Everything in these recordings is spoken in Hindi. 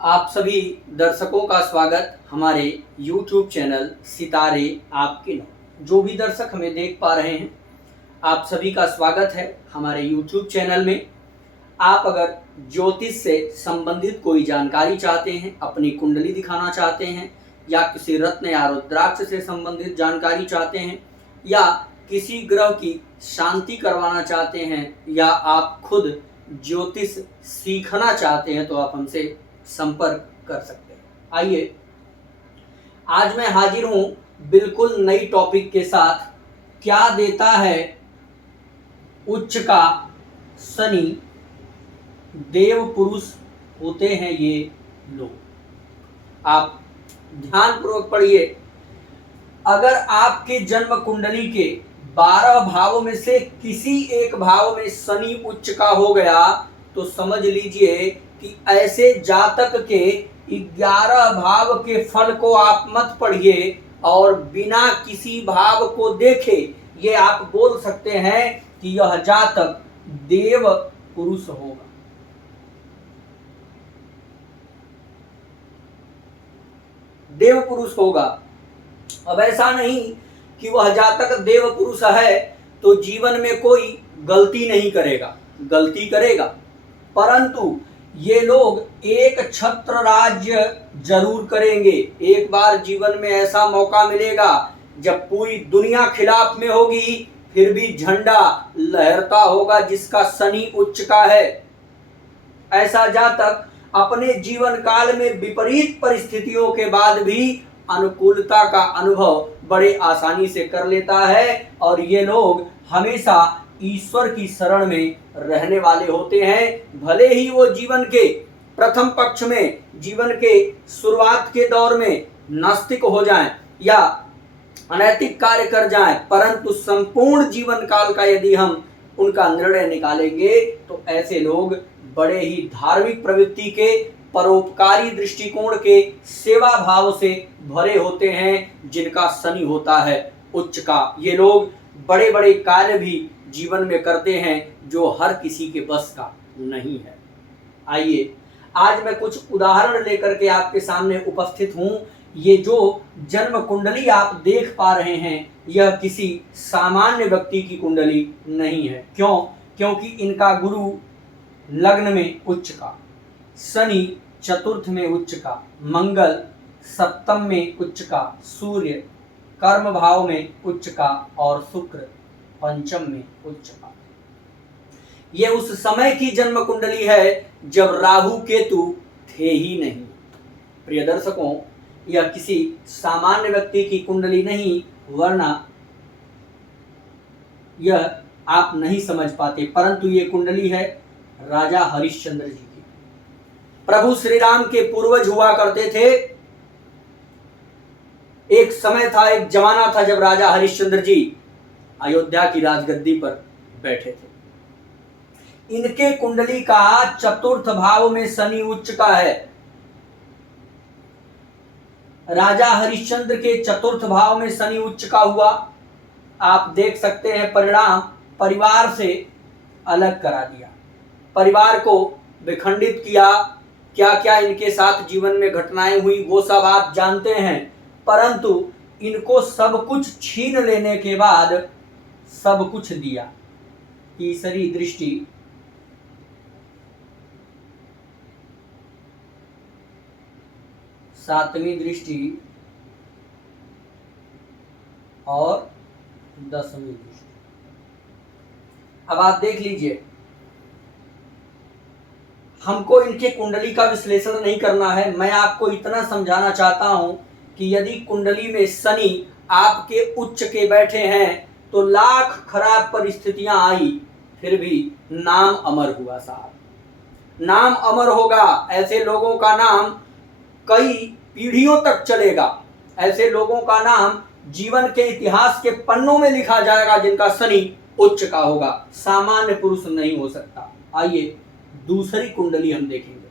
आप सभी दर्शकों का स्वागत हमारे YouTube चैनल सितारे आपके नाम। जो भी दर्शक हमें देख पा रहे हैं, आप सभी का स्वागत है हमारे YouTube चैनल में। आप अगर ज्योतिष से संबंधित कोई जानकारी चाहते हैं, अपनी कुंडली दिखाना चाहते हैं, या किसी रत्न या रुद्राक्ष से संबंधित जानकारी चाहते हैं, या किसी ग्रह की शांति करवाना चाहते हैं, या आप खुद ज्योतिष सीखना चाहते हैं, तो आप हमसे संपर्क कर सकते हैं। आइए, आज मैं हाजिर हूं बिल्कुल नई टॉपिक के साथ। क्या देता है उच्च का शनि? देव पुरुष होते हैं ये लोग। आप ध्यानपूर्वक पढ़िए। अगर आपके जन्म कुंडली के 12 भावों में से किसी एक भाव में शनि उच्च का हो गया, तो समझ लीजिए कि ऐसे जातक के 11 भाव के फल को आप मत पढ़िए और बिना किसी भाव को देखे ये आप बोल सकते हैं कि यह जातक देव पुरुष होगा। देव पुरुष होगा। अब ऐसा नहीं कि वह जातक देव पुरुष है तो जीवन में कोई गलती नहीं करेगा, गलती करेगा, परंतु ये लोग एक छत्र राज्य जरूर करेंगे। एक बार जीवन में ऐसा मौका मिलेगा जब पूरी दुनिया खिलाफ में होगी, फिर भी झंडा लहरता होगा जिसका शनि उच्च का है। ऐसा जातक अपने जीवन काल में विपरीत परिस्थितियों के बाद भी अनुकूलता का अनुभव बड़े आसानी से कर लेता है, और ये लोग हमेशा ईश्वर की शरण में रहने वाले होते हैं। भले ही वो जीवन के प्रथम पक्ष में, जीवन के शुरुआत के दौर में नास्तिक हो जाएं या अनैतिक कार्य कर जाएं, परंतु संपूर्ण जीवन काल का यदि हम उनका निर्णय निकालेंगे तो ऐसे लोग बड़े ही धार्मिक प्रवृत्ति के, परोपकारी दृष्टिकोण के, सेवा भाव से भरे होते हैं, जिनका शनि होता है उच्च का। ये लोग बड़े बड़े कार्य भी जीवन में करते हैं जो हर किसी के बस का नहीं है। आइए, आज मैं कुछ उदाहरण लेकर के आपके सामने उपस्थित हूं। ये जो जन्म कुंडली आप देख पा रहे हैं, यह किसी सामान्य व्यक्ति की कुंडली नहीं है। क्यों? क्योंकि इनका गुरु लग्न में उच्च का, शनि चतुर्थ में उच्च का, मंगल सप्तम में उच्च का, सूर्य कर्म भाव में उच्च का, और शुक्र पंचम में उच्च का। ये उस समय की जन्म कुंडली है जब राहु केतु थे ही नहीं। प्रिय दर्शकों, यह किसी सामान्य व्यक्ति की कुंडली नहीं, वरना यह आप नहीं समझ पाते, परंतु ये कुंडली है राजा हरिश्चंद्र जी की। प्रभु श्री राम के पूर्वज हुआ करते थे। एक समय था, एक जमाना था जब राजा हरिश्चंद्र जी अयोध्या की राजगद्दी पर बैठे थे। इनके कुंडली का चतुर्थ भाव में शनि उच्च का है। राजा हरिश्चंद्र के चतुर्थ भाव में शनि उच्च का हुआ। आप देख सकते हैं परिणाम, परिवार से अलग करा दिया, परिवार को विखंडित किया। क्या क्या इनके साथ जीवन में घटनाएं हुई वो सब आप जानते हैं, परंतु इनको सब कुछ छीन लेने के बाद सब कुछ दिया। तीसरी दृष्टि, सातवीं दृष्टि और 10वीं दृष्टि। अब आप देख लीजिए, हमको इनके कुंडली का विश्लेषण नहीं करना है। मैं आपको इतना समझाना चाहता हूं कि यदि कुंडली में शनि आपके उच्च के बैठे हैं तो लाख खराब परिस्थितियां आई, फिर भी नाम अमर हुआ साहब, नाम अमर होगा। ऐसे लोगों का नाम कई पीढ़ियों तक चलेगा। ऐसे लोगों का नाम जीवन के इतिहास के पन्नों में लिखा जाएगा जिनका शनि उच्च का होगा। सामान्य पुरुष नहीं हो सकता। आइए, दूसरी कुंडली हम देखेंगे।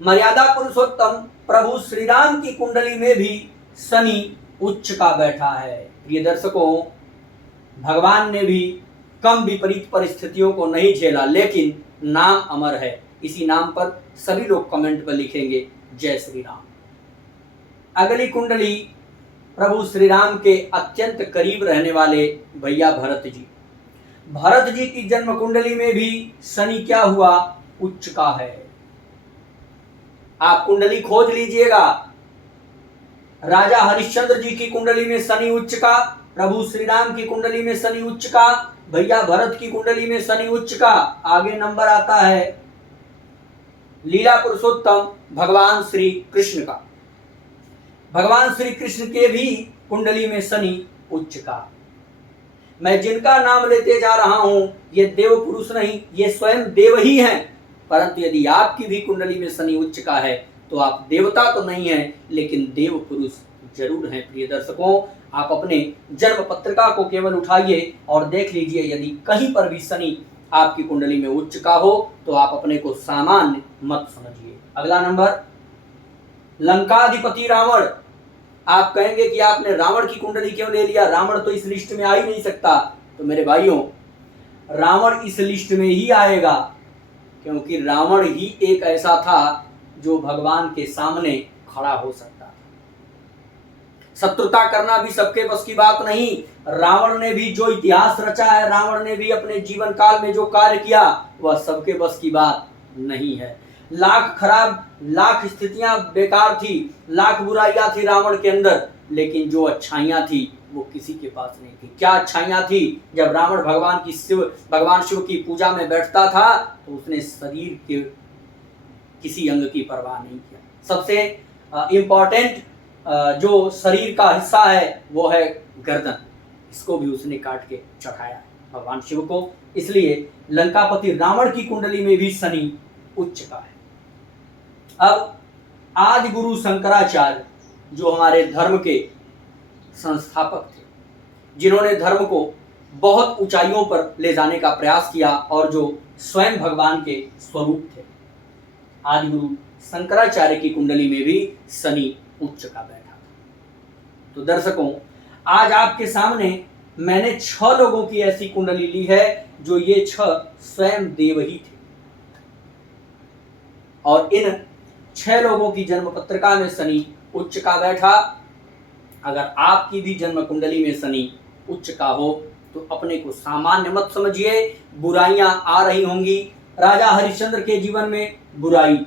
मर्यादा पुरुषोत्तम प्रभु श्री राम की कुंडली में भी शनि उच्च का बैठा है। प्रिय दर्शकों, भगवान ने भी कम विपरीत परिस्थितियों को नहीं झेला, लेकिन नाम अमर है। इसी नाम पर सभी लोग कमेंट पर लिखेंगे जय श्री राम। अगली कुंडली प्रभु श्री राम के अत्यंत करीब रहने वाले भैया भरत जी। भरत जी की जन्म कुंडली में भी शनि क्या हुआ, उच्च का है। आप कुंडली खोज लीजिएगा। राजा हरिश्चंद्र जी की कुंडली में शनि उच्च का, प्रभु श्री राम की कुंडली में शनि उच्च का, भैया भरत की कुंडली में शनि उच्च का। आगे नंबर आता है लीला पुरुषोत्तम भगवान श्री कृष्ण का। भगवान श्री कृष्ण के भी कुंडली में शनि उच्च का। मैं जिनका नाम लेते जा रहा हूं ये देव पुरुष नहीं, ये स्वयं देव ही हैं। परंतु यदि आपकी भी कुंडली में शनि उच्च का है तो आप देवता तो नहीं हैं, लेकिन देव पुरुष जरूर हैं। प्रिय दर्शकों, आप अपने जन्म पत्रिका को केवल उठाइए और देख लीजिए, यदि कहीं पर भी शनि आपकी कुंडली में उच्च का हो तो आप अपने को सामान्य मत समझिए। अगला नंबर लंकाधिपति रावण। आप कहेंगे कि आपने रावण की कुंडली क्यों ले लिया, रावण तो इस लिस्ट में आ ही नहीं सकता। तो मेरे भाइयों, रावण इस लिस्ट में ही आएगा क्योंकि रावण ही एक ऐसा था जो भगवान के सामने खड़ा हो सकता था। शत्रुता करना भी सबके बस की बात नहीं। रावण ने भी जो इतिहास रचा है, रावण ने भी अपने जीवन काल में जो कार्य किया, वह सबके बस की बात नहीं है। लाख खराब, लाख स्थितियां बेकार थी, लाख बुराइयां थी रावण के अंदर, लेकिन जो अच्छाइयां थी वो किसी के पास नहीं थी। क्या अच्छाइयां थी? जब रावण भगवान शिव की पूजा में बैठता था तो उसने शरीर के किसी अंग की परवाह नहीं किया। सबसे इम्पोर्टेंट जो शरीर का हिस्सा है वो है गर्दन, इसको भी उसने काट के चढ़ाया भगवान शिव को। इसलिए लंकापति रावण की कुंडली में भी शनि उच्च का है। अब आदि गुरु शंकराचार्य जो हमारे धर्म के संस्थापक थे, जिन्होंने धर्म को बहुत ऊंचाइयों पर ले जाने का प्रयास किया और जो स्वयं भगवान के स्वरूप थे, आदि गुरु शंकराचार्य की कुंडली में भी शनि उच्च का बैठा था। तो दर्शकों, आज आपके सामने मैंने 6 लोगों की ऐसी कुंडली ली है जो ये 6 स्वयं देव ही थे और इन 6 लोगों की जन्म पत्रिका में शनि उच्च का बैठा। अगर आपकी भी जन्म कुंडली में शनि उच्च का हो तो अपने को सामान्य मत समझिए, बुराइयां आ रही होंगी। राजा हरिश्चंद्र के जीवन में बुराई,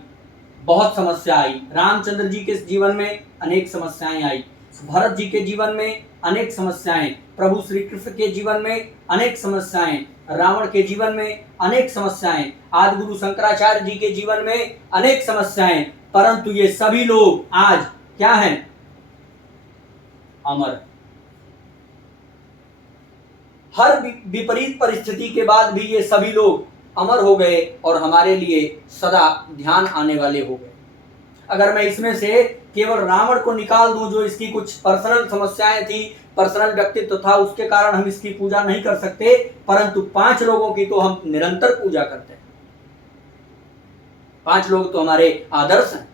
बहुत समस्या आई। रामचंद्र जी के जीवन में अनेक समस्याएं आई। भरत जी के जीवन में अनेक समस्याएं, प्रभु श्री कृष्ण के जीवन में अनेक समस्याएं, रावण के जीवन में अनेक समस्याएं, आदि गुरु शंकराचार्य जी के जीवन में अनेक समस्याएं। परंतु ये सभी लोग आज क्या हैं? अमर। हर विपरीत परिस्थिति के बाद भी ये सभी लोग अमर हो गए और हमारे लिए सदा ध्यान आने वाले हो गए। अगर मैं इसमें से केवल रावण को निकाल दूं, जो इसकी कुछ पर्सनल समस्याएं थी, पर्सनल व्यक्तित्व था, उसके कारण हम इसकी पूजा नहीं कर सकते, परंतु 5 लोगों की तो हम निरंतर पूजा करते हैं। 5 लोग तो हमारे आदर्श हैं।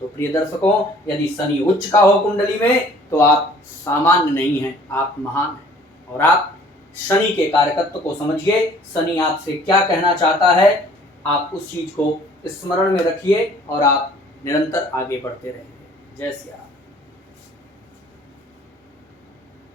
तो प्रिय दर्शकों, यदि शनि उच्च का हो कुंडली में तो आप सामान्य नहीं हैं, आप महान हैं। और आप शनि के कारकत्व को समझिए, शनि आपसे क्या कहना चाहता है, आप उस चीज को स्मरण में रखिए और आप निरंतर आगे बढ़ते रहेंगे। जय श्री राम।